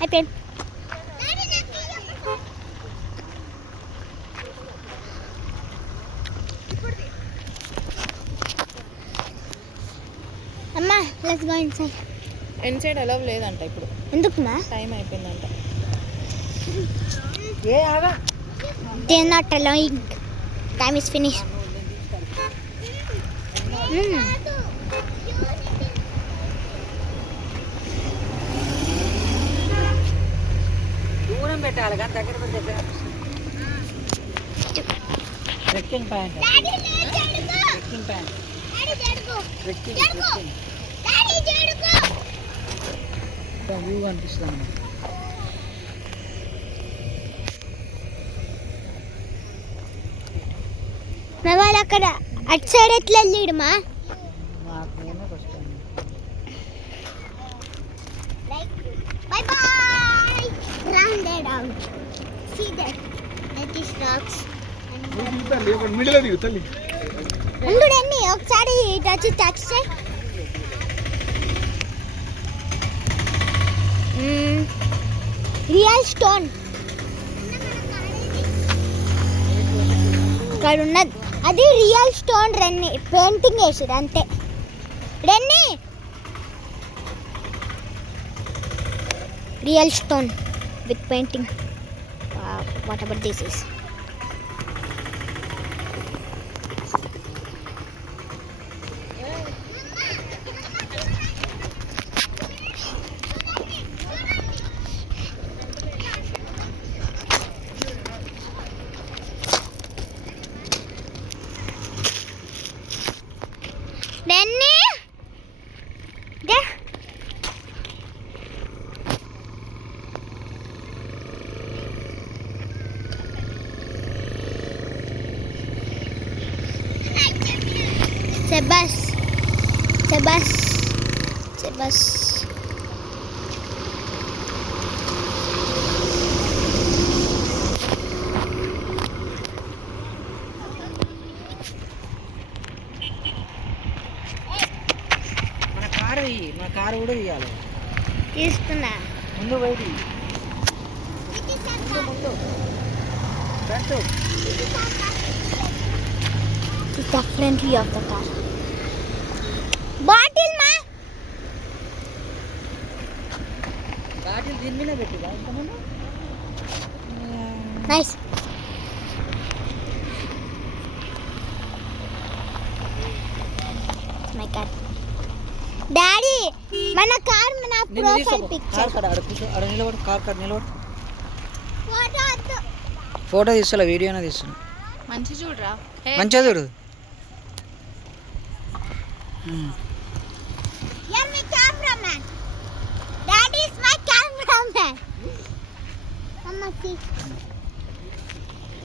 అయిపోయింది. అమ్మా let's go inside. Inside allow లేదంట ఇప్పుడు. ఎందుకు మా? టైం అయిపోయిందంట. ఏ ఆగా. They are not allowing. Time is finished. దూరం పెట్టాలి కానీ దగ్గర పెడితే trekking pant. Trekking pant. Trekking view కనిపిస్తుంది. మా వాళ్ళు అక్కడ అటు సైడ్ ఎట్లా వెళ్ళాడు మా? Bye bye. Round it out. See that? That is rocks. Middle దిగు తల్లి. ఉండుడండి ఒకసారి టచ్ చేయి. రియల్ స్టోన్ ఇక్కడ ఉన్నది. అది రియల్ స్టోన్ రెన్ని పెయింటింగ్ వేసిరు అంతే. రెన్ని real stone with painting. What about this is? రెన్ని Sebas. మన కారు కూడా తీయాలి. తీస్తున్నా. ముందు బయటి ముందు front. It's the friendly of the car. Bottle ma. Bottle దీని మీద పెట్టిరా ఇంతమంది. Nice. It's my car. Daddy, mana car mana profile picture. Car కడ అడ నిలబడు. కార్ కడ నిలబడు. ఫోటో తీస్తున్నా, వీడియోనే తీస్తున్నా. మంచి చూడరా. మంచిగా చూడు. You're my cameraman. Daddy is my cameraman. Mama, see.